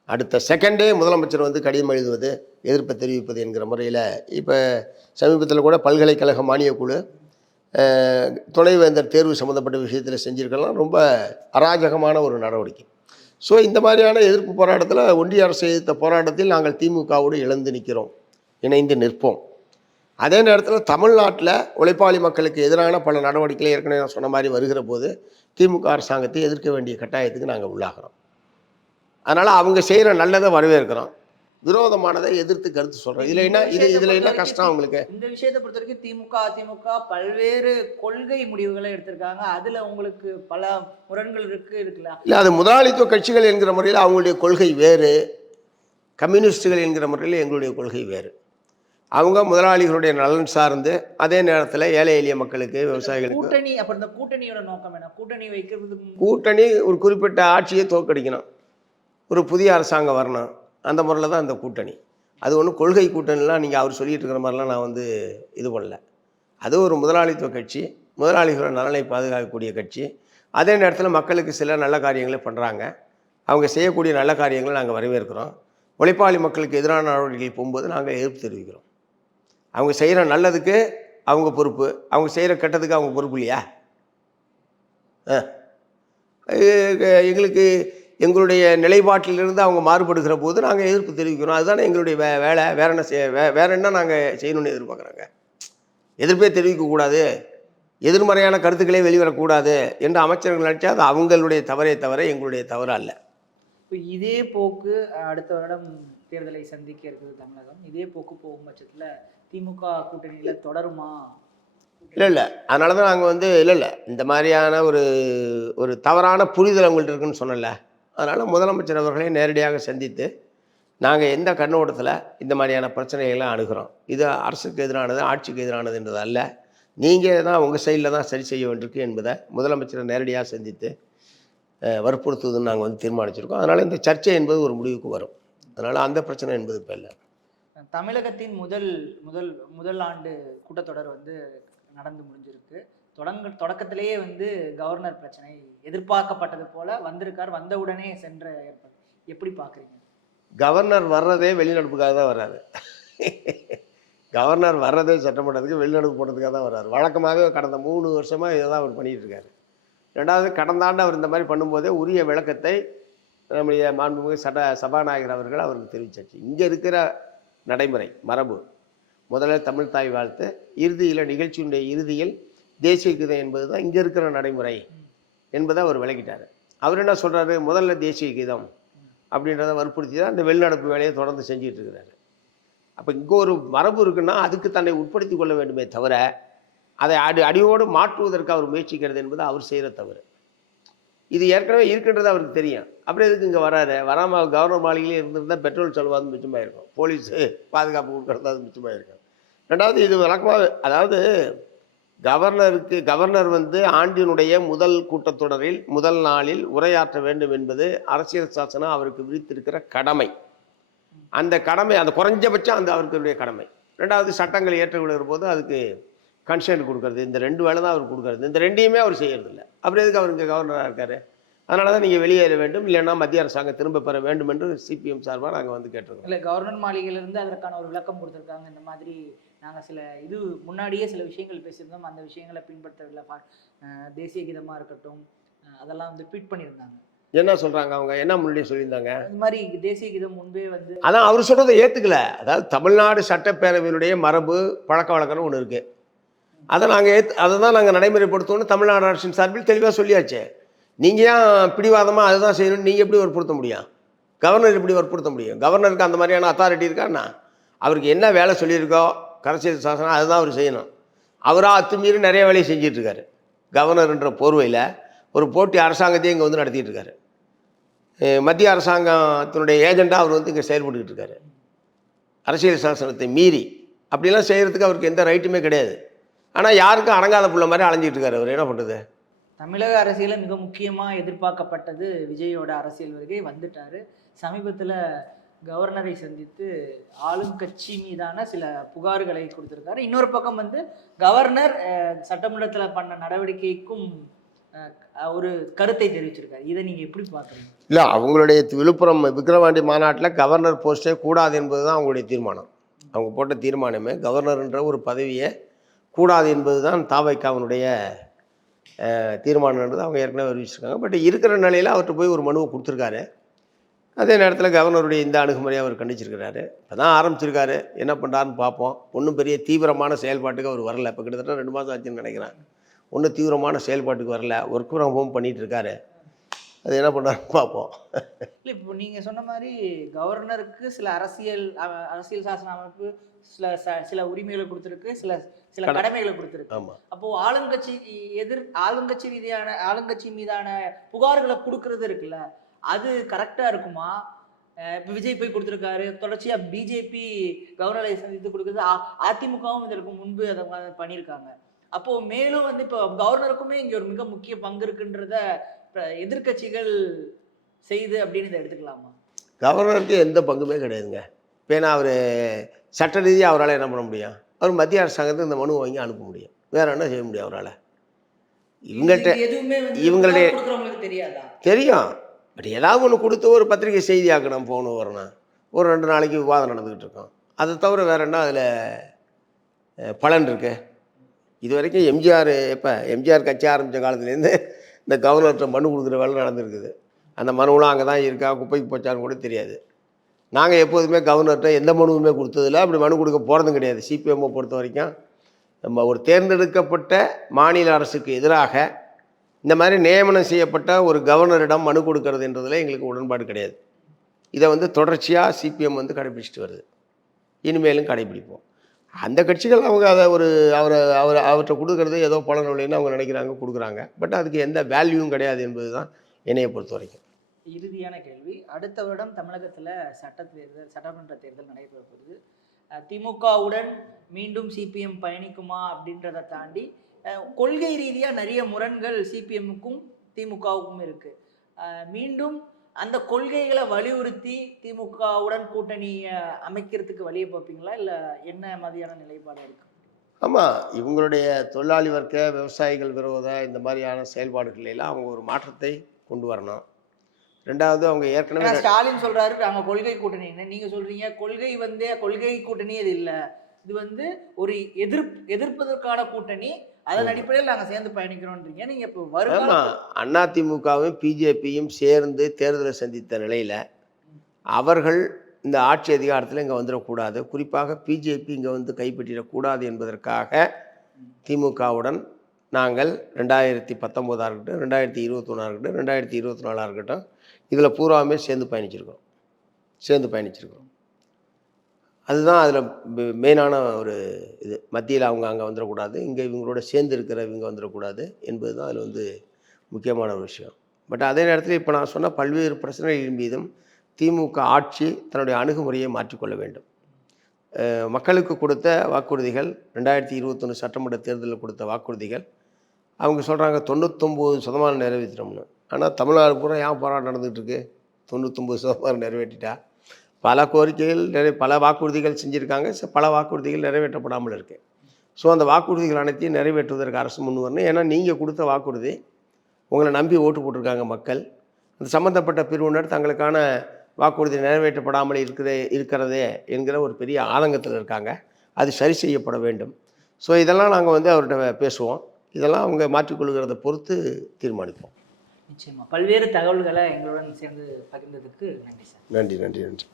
அடுத்த செகண்டே முதலமைச்சர் வந்து கடிதம் எழுதுவது எதிர்ப்பை தெரிவிப்பது என்கிற முறையில் இப்போ சமீபத்தில் கூட பல்கலைக்கழக மானியக்குழு துணைவேந்தர் தேர்வு சம்மந்தப்பட்ட விஷயத்தில் செஞ்சுருக்கலாம். ரொம்ப அராஜகமான ஒரு நடவடிக்கை. ஸோ இந்த மாதிரியான எதிர்ப்பு போராட்டத்தில் ஒன்றிய அரசு எதிர்த்த போராட்டத்தில் நாங்கள் திமுகவோடு இழந்து நிற்கிறோம் இணைந்து நிற்போம். அதே நேரத்தில் தமிழ்நாட்டில் உழைப்பாளி மக்களுக்கு எதிரான பல நடவடிக்கைகள் ஏற்கனவே நான் சொன்ன மாதிரி வருகிற போது திமுக அரசாங்கத்தை எதிர்க்க வேண்டிய கட்டாயத்துக்கு நாங்கள் உள்ளாகிறோம். அதனால் அவங்க செய்கிற நல்லதை வரவேற்கிறோம். விரோதமானதை எதிர்த்து கருத்து சொல்கிறோம் இதில் என்ன இது இதில் என்ன கஷ்டம் அவங்களுக்கு இந்த விஷயத்தை பொறுத்த வரைக்கும் திமுக அதிமுக பல்வேறு கொள்கை முடிவுகளை எடுத்திருக்காங்க. அதுல உங்களுக்கு பல முரண்கள் இருக்கு இருக்குல்ல? இல்லை அது முதலாளித்துவ கட்சிகள் என்கிற முறையில் அவங்களுடைய கொள்கை வேறு. கம்யூனிஸ்டுகள் என்கிற முறையில் எங்களுடைய கொள்கை வேறு. அவங்க முதலாளிகளுடைய நலன் சார்ந்து அதே நேரத்தில் ஏழை எளிய மக்களுக்கு விவசாயிகளுக்கு கூட்டணி அப்ப இந்த கூட்டணியோட நோக்கம் என்ன? கூட்டணி வைக்கிறதுக்கு மு- கூட்டணி ஒரு குறிப்பிட்ட ஆட்சியை தோற்கடிக்கணும். ஒரு புதிய அரசாங்கம் வரணும். அந்த முறையில் தான் அந்த கூட்டணி. அது ஒன்றும் கொள்கை கூட்டணிலாம் நீங்கள் அவர் சொல்லிட்டு இருக்கிற மாதிரிலாம் நான் வந்து இது பண்ணல. அது ஒரு முதலாளித்துவ கட்சி முதலாளிகளோட நலனை பாதுகாக்கக்கூடிய கட்சி. அதே நேரத்தில் மக்களுக்கு சில நல்ல காரியங்களை பண்ணுறாங்க அவங்க செய்யக்கூடிய நல்ல காரியங்களை நாங்கள் வரவேற்கிறோம். உழைப்பாளி மக்களுக்கு எதிரான நடவடிக்கைகள் போகும்போது நாங்கள் எதிர்ப்பு தெரிவிக்கிறோம். அவங்க செய்கிற நல்லதுக்கு அவங்க பொறுப்பு அவங்க செய்கிற கெட்டதுக்கு அவங்க பொறுப்பு இல்லையா? ஆ எங்களுக்கு எங்களுடைய நிலைப்பாட்டிலிருந்து அவங்க மாறுபடுகிற போது நாங்கள் எதிர்ப்பு தெரிவிக்கிறோம். அதுதானே எங்களுடைய வே வேலை. வேற என்ன செய்ய வே வேற என்ன நாங்கள் செய்யணும்னு எதிர்பார்க்குறாங்க? எதிர்ப்பே தெரிவிக்கக்கூடாது. எதிர்மறையான கருத்துக்களே வெளிவரக்கூடாது என்று அமைச்சர்கள் நினச்சா அது அவங்களுடைய தவறே தவிர எங்களுடைய தவறு அல்ல. இப்ப இதே போக்கு அடுத்த வருடம் தேர்தலை சந்திக்க இருக்குது தமிழகம். இதே போக்கு போகும் பட்சத்துல திமுக கூட்டணியில தொடருமா? இல்லை இல்லை. அதனால தான் நாங்கள் வந்து இல்லை இல்லை. இந்த மாதிரியான ஒரு ஒரு தவறான புரிதல் அவங்கள்ட்ட இருக்குன்னு சொன்னல அதனால் முதலமைச்சர் அவர்களை நேரடியாக சந்தித்து நாங்கள் எந்த கண்ணோட்டத்தில் இந்த மாதிரியான பிரச்சனைகளை அணுகிறோம்? இது அரசுக்கு எதிரானது ஆட்சிக்கு எதிரானதுன்றது அல்ல. நீங்கள் தான் உங்கள் சைடில் தான் சரி செய்ய வேண்டியிருக்கு என்பதை முதலமைச்சரை நேரடியாக சந்தித்து வற்புறுத்துவதுன்னு நாங்கள் வந்து தீர்மானிச்சிருக்கோம். அதனால் இந்த சர்ச்சை என்பது ஒரு முடிவுக்கு வரும். அதனால் அந்த பிரச்சனை என்பது இப்போ இல்லை. தமிழகத்தின் முதல் முதல் முதல் ஆண்டு கூட்டத்தொடர் வந்து நடந்து முடிஞ்சிருக்கு. தொடங்க தொடக்கத்திலேயே வந்து கவர்னர் பிரச்சனை எதிர்பார்க்கப்பட்டது போல வந்திருக்கார். வந்தவுடனே சென்ற ஏற்பாடு. எப்படி பார்க்குறீங்க? கவர்னர் வர்றதே வெளிநடப்புக்காக தான் வர்றாரு. கவர்னர் வர்றதே சட்டமன்றத்துக்கு வெளிநடப்பு போடுறதுக்காக தான் வர்றாரு. வழக்கமாகவே கடந்த மூணு வருஷமாக இதை தான் அவர் பண்ணிகிட்ருக்காரு ரெண்டாவது கடந்த ஆண்டு அவர் இந்த மாதிரி பண்ணும்போதே உரிய விளக்கத்தை நம்முடைய மாண்புமிகு சட்ட சபாநாயகர் அவர்கள் அவருக்கு தெரிவிச்சாச்சு. இங்கே இருக்கிற நடைமுறை மரபு. முதல்ல தமிழ் தாய் வாழ்த்து. இறுதியில் நிகழ்ச்சியினுடைய இறுதியில் தேசிய கீதம் என்பது தான் இங்கே இருக்கிற நடைமுறை என்பதை அவர் விளக்கிட்டார். அவர் என்ன சொல்கிறாரு முதல்ல தேசிய கீதம் அப்படின்றத வற்புறுத்தி தான் இந்த வெளிநடப்பு வேலையை தொடர்ந்து செஞ்சுட்டு இருக்கிறாரு. அப்போ இங்கே ஒரு மரபு இருக்குன்னா அதுக்கு தன்னை உட்படுத்தி கொள்ள வேண்டுமே தவிர அதை அடி அடியோடு மாற்றுவதற்கு அவர் முயற்சிக்கிறது என்பது அவர் செய்கிற தவறு. இது ஏற்கனவே இருக்கின்றது அவருக்கு தெரியும். அப்புறம் எதுக்கு இங்கே வராரு? வராமல் கவர்னர் மாளிகையிலே இருந்திருந்தால் பெட்ரோல் செலவாது மிச்சமாக இருக்கும் போலீஸு பாதுகாப்பு கொடுக்கறது அது மிச்சமாக இருக்கும் ரெண்டாவது இது வழக்கமாக அதாவது கவர்னருக்கு கவர்னர் வந்து ஆண்டினுடைய முதல் கூட்டத்தொடரில் முதல் நாளில் உரையாற்ற வேண்டும் என்பது அரசியல் சாசனம் அவருக்கு விதித்திருக்கிற கடமை. அந்த கடமை அந்த குறைஞ்சபட்சம் அந்த அவருக்குடைய கடமை. ரெண்டாவது சட்டங்கள் ஏற்ற விடுகிற போது அதுக்கு கன்சென்ட் கொடுக்கறது. இந்த ரெண்டு வேலை தான் அவர் கொடுக்கறது. இந்த ரெண்டையுமே அவர் செய்யறதில்ல. அப்புறம் எதுக்கு அவர் இங்கே கவர்னராக இருக்காரு? அதனால தான் நீங்கள் வெளியேற வேண்டும். இல்லைன்னா மத்திய அரசாங்கம் திரும்ப பெற வேண்டும் என்று சிபிஎம் சார்பாக நாங்கள் வந்து கேட்டிருக்கோம். இல்லை கவர்னர் மாளிகையிலிருந்து அதற்கான ஒரு விளக்கம் கொடுத்துருக்காங்க. இந்த மாதிரி நாங்கள் சில இது முன்னாடியே சில விஷயங்கள் பேசியிருந்தோம். அந்த விஷயங்களை பின்பற்றவில்லை பா- தேசிய கீதமாக இருக்கட்டும் அதெல்லாம் வந்து ட்வீட் பண்ணியிருந்தாங்க. என்ன சொல்கிறாங்க அவங்க? என்ன முன்னாடி சொல்லியிருந்தாங்க? இந்த மாதிரி தேசிய கீதம் முன்பே வந்து அதான் அவர் சொல்கிறத ஏற்றுக்கல அதாவது தமிழ்நாடு சட்டப்பேரவையினுடைய மரபு பழக்க வழக்கம்னு ஒன்று இருக்குது அதை நாங்கள் ஏத் அதை தான் நாங்கள் நடைமுறைப்படுத்தணும்னு தமிழ்நாடு அரசின் சார்பில் தெளிவாக சொல்லியாச்சே. நீங்கள் ஏன் பிடிவாதமாக அதுதான் செய்யணும்னு நீங்கள் எப்படி வற்புறுத்த முடியும்? கவர்னர் எப்படி வற்புறுத்த முடியும்? கவர்னருக்கு அந்த மாதிரியான அத்தாரிட்டி இருக்கான்னா அவருக்கு என்ன வேலை சொல்லியிருக்கோ கரசியல் சாசனம் அதுதான் அவர் செய்யணும். அவராக அத்துமீறி நிறைய வேலையை செஞ்சிட்ருக்காரு. கவர்னருன்ற கவர்னர்ன்ற போர்வையில் ஒரு போட்டி அரசாங்கத்தையும் இங்கே வந்து நடத்திட்டு இருக்காரு மத்திய அரசாங்கத்தினுடைய ஏஜெண்டாக அவர் வந்து இங்கே செயல்பட்டுக்கிட்டு இருக்காரு அரசியல் சாசனத்தை மீறி. அப்படிலாம் செய்கிறதுக்கு அவருக்கு எந்த ரைட்டுமே கிடையாது. ஆனால் யாருக்கும் அடங்காத புள்ள மாதிரி அலைஞ்சிட்டு இருக்காரு அவர். என்ன பண்ணுறது தமிழக அரசியல மிக முக்கியமாக எதிர்பார்க்கப்பட்டது விஜயோட அரசியல் வருகை வந்துட்டார். சமீபத்தில் கவர்னரை சந்தித்து ஆளும் கட்சி மீதான சில புகார்களை கொடுத்துருக்காரு. இன்னொரு பக்கம் வந்து கவர்னர் சட்டமன்றத்தில் பண்ண நடவடிக்கைக்கும் ஒரு கருத்தை தெரிவிச்சிருக்காரு. இதை நீங்கள் எப்படி பார்க்குறீங்க? இல்லை அவங்களுடைய விழுப்புரம் விக்கிரவாண்டி மாநாட்டில் கவர்னர் போஸ்டே கூடாது என்பது தான் அவங்களுடைய தீர்மானம். அவங்க போட்ட தீர்மானமே கவர்னர்ன்ற ஒரு பதவியை கூடாது என்பது தான் தாவைக்காவனுடைய தீர்மானம்ன்றது அவங்க ஏற்கனவே அறிவிச்சிருக்காங்க. பட் இருக்கிற நிலையில் அவர்கிட்ட போய் ஒரு மனுவை கொடுத்துருக்காரு. அதே நேரத்தில் கவர்னருடைய இந்த அணுகுமுறையை அவர் கண்டிச்சிருக்கிறாரு. இப்போ தான் ஆரம்பிச்சிருக்காரு. என்ன பண்ணுறாருன்னு பார்ப்போம். ஒன்றும் பெரிய தீவிரமான செயல்பாட்டுக்கு அவர் வரல. இப்போ கிட்டத்தட்ட ரெண்டு மாதம் ஆச்சுன்னு நினைக்கிறேன். ஒன்றும் தீவிரமான செயல்பாட்டுக்கு வரல. ஒர்க் ஃப்ரம் ஹோம் பண்ணிகிட்டு இருக்காரு அது என்ன பண்ணுறாருன்னு பார்ப்போம். இல்லை இப்போ நீங்கள் சொன்ன மாதிரி கவர்னருக்கு சில அரசியல் அரசியல் சாசன அமைப்பு சில ச- சில உரிமைகளை கொடுத்துருக்கு. சில சில கட- கடமைகளை கொடுத்துருக்கு. அப்போ ஆளுங்கட்சி எதிர் ஆளுங்கட்சி ரீதியான ஆளுங்கட்சி மீதான புகார்களை கொடுக்கறது இருக்குல்ல அது கரெக்டா இருக்குமா? இப்ப விஜய் போய் கொடுத்துருக்காரு தொடர்ச்சியா பிஜேபி கவர்னரை சந்தித்து கொடுக்குறது அதிமுகவும் இதற்கு முன்பு அதை பண்ணியிருக்காங்க. அப்போ மேலும் வந்து இப்போ கவர்னருக்குமே இங்க ஒரு மிக முக்கிய பங்கு இருக்குன்றத இப்ப எதிர்க்கட்சிகள் செய்து அப்படின்னு இதை எடுத்துக்கலாமா? கவர்னருக்கு எந்த பங்குமே கிடையாதுங்க. ஏன்னா அவர் சட்ட ரீதியாக அவரால் என்ன பண்ண முடியும்? அவர் மத்திய அரசாங்கத்துக்கு இந்த மனு வாங்கி அனுப்ப முடியும். வேற என்ன செய்ய முடியும் அவரால்? இவங்கள்ட்ட இவங்களுடைய- தெரியும். பட் ஏதாவது ஒன்று கொடுத்து ஒரு பத்திரிகை செய்தியாக்கணும் போகணும் வரணும் ஒரு ரெண்டு நாளைக்கு விவாதம் நடந்துக்கிட்டு இருக்கோம். அதை தவிர வேற என்ன அதில் பலன் இருக்கு? இது வரைக்கும் எம்ஜிஆர் எப்போ எம்ஜிஆர் கட்சி ஆரம்பித்த காலத்துலேருந்து இந்த கவர்னர்கிட்ட மனு கொடுக்குற வேலை நடந்திருக்குது. அந்த மனுவெலாம் அங்கே தான் இருக்கா? குப்பைக்கு போச்சான்னு கூட தெரியாது. நாங்கள் எப்போதுமே கவர்னர்கிட்ட எந்த மனுவுமே கொடுத்ததில்ல. அப்படி மனு கொடுக்க போகிறதும் கிடையாது. சிபிஎம்மை பொறுத்த வரைக்கும். நம்ம ஒரு தேர்ந்தெடுக்கப்பட்ட மாநில அரசுக்கு எதிராக இந்த மாதிரி நியமனம் செய்யப்பட்ட ஒரு கவர்னரிடம் மனு கொடுக்கறதுன்றதில் எங்களுக்கு உடன்பாடு கிடையாது. இதை வந்து தொடர்ச்சியாக சிபிஎம் வந்து கடைபிடிச்சிட்டு வருது. இனிமேலும் கடைபிடிப்போம் அந்த கட்சிகள் அவங்க அதை ஒரு அவரை அவர் அவர்கிட்ட கொடுக்கறது ஏதோ பலன் இல்லைன்னு அவங்க நினைக்கிறாங்க கொடுக்குறாங்க. பட் அதுக்கு எந்த வேல்யூவும் கிடையாது என்பது தான் என்னையை பொறுத்த வரைக்கும். இறுதியான கேள்வி. அடுத்த வருடம் தமிழகத்தில் சட்ட தேர்தல் சட்டமன்ற தேர்தல் நடைபெற போகுது. திமுகவுடன் மீண்டும் சிபிஎம் பயணிக்குமா அப்படின்றத தாண்டி கொள்கை ரீதியாக நிறைய முரண்கள் சிபிஎம்முக்கும் திமுகவுக்கும் இருக்கு. மீண்டும் அந்த கொள்கைகளை வலியுறுத்தி திமுகவுடன் கூட்டணி அமைக்கிறதுக்கு வழியை பார்ப்பீங்களா? இல்லை என்ன மாதிரியான நிலைப்பாடு இருக்கு? ஆமாம் இவங்களுடைய தொழிலாளி வர்க்க விவசாயிகள் விரோத இந்த மாதிரியான செயல்பாடுகள் எல்லாம் அவங்க ஒரு மாற்றத்தை கொண்டு வரணும். ரெண்டாவது அவங்க ஏற்கனவே ஸ்டாலின் சொல்றாரு நாங்க கொள்கை கூட்டணி நீங்க சொல்றீங்க கொள்கை வந்து கொள்கை கூட்டணி இது இல்ல. இது வந்து ஒரு எதிர்ப் எதிர்ப்பதற்கான கூட்டணி. அதன் அடிப்படையில் நாங்க சேர்ந்து பயணிக்கிறோம்ன்றீங்க நீங்க இப்போ வருமா ஆமாம் அதிமுகவும் பிஜேபியும் சேர்ந்து தேர்தலை சந்தித்த நிலையில் அவர்கள் இந்த ஆட்சி அதிகாரத்தில் இங்கே வந்துடக்கூடாது. குறிப்பாக பிஜேபி இங்கே வந்து கைப்பற்றிடக்கூடாது என்பதற்காக திமுகவுடன் நாங்கள் ரெண்டாயிரத்தி பத்தொம்போதாக இருக்கட்டும் ரெண்டாயிரத்தி இருபத்தொன்னாக இருக்கட்டும் ரெண்டாயிரத்தி இருபத்தி நாலாக இருக்கட்டும் இதில் பூராவுமே சேர்ந்து பயணிச்சிருக்கோம் சேர்ந்து பயணிச்சிருக்கோம் அதுதான் அதில் மெயினான ஒரு இது. மத்தியில் அவங்க அங்கே வந்துடக்கூடாது இங்கே இவங்களோட சேர்ந்து இருக்கிற இவங்க வந்துடக்கூடாது என்பது தான் அதில் வந்து முக்கியமான ஒரு விஷயம். பட் அதே நேரத்தில் இப்போ நான் சொன்ன பல்வேறு பிரச்சனைகளின் மீதும் திமுக ஆட்சி தன்னுடைய அணுகுமுறையை மாற்றிக்கொள்ள வேண்டும். மக்களுக்கு கொடுத்த வாக்குறுதிகள் ரெண்டாயிரத்தி இருபத்தொன்று சட்டமன்ற தேர்தலில் கொடுத்த வாக்குறுதிகள் அவங்க சொல்கிறாங்க தொண்ணூத்தொம்பது சதமானம் நிறைவேற்றினோம்னு ஆனால் தமிழ்நாடு பூரா ஏன் போராட்டம் நடந்துகிட்ருக்கு? தொண்ணூத்தொம்பது நிறைவேற்றிட்டா. பல கோரிக்கைகள் நிறை பல வாக்குறுதிகள் செஞ்சுருக்காங்க. பல வாக்குறுதிகள் நிறைவேற்றப்படாமல் இருக்குது ஸோ அந்த வாக்குறுதிகள் அனைத்தையும் நிறைவேற்றுவதற்கு அரசு முன் வரணும். ஏன்னா நீங்கள் கொடுத்த வாக்குறுதி உங்களை நம்பி ஓட்டு போட்டிருக்காங்க மக்கள். அந்த சம்மந்தப்பட்ட பிரிவினர் தங்களுக்கான வாக்குறுதி நிறைவேற்றப்படாமல் இருக்கிற இருக்கிறதே என்கிற ஒரு பெரிய ஆதங்கத்தில் இருக்காங்க. அது சரி செய்யப்பட வேண்டும். ஸோ இதெல்லாம் நாங்கள் வந்து அவர்கிட்ட பேசுவோம். இதெல்லாம் அவங்க மாற்றிக்கொள்கிறத பொறுத்து தீர்மானிப்போம். நிச்சயமா. பல்வேறு தகவல்களை எங்களுடன் சேர்ந்து பகிர்ந்ததுக்கு நன்றி சார். நன்றி நன்றி நன்றி.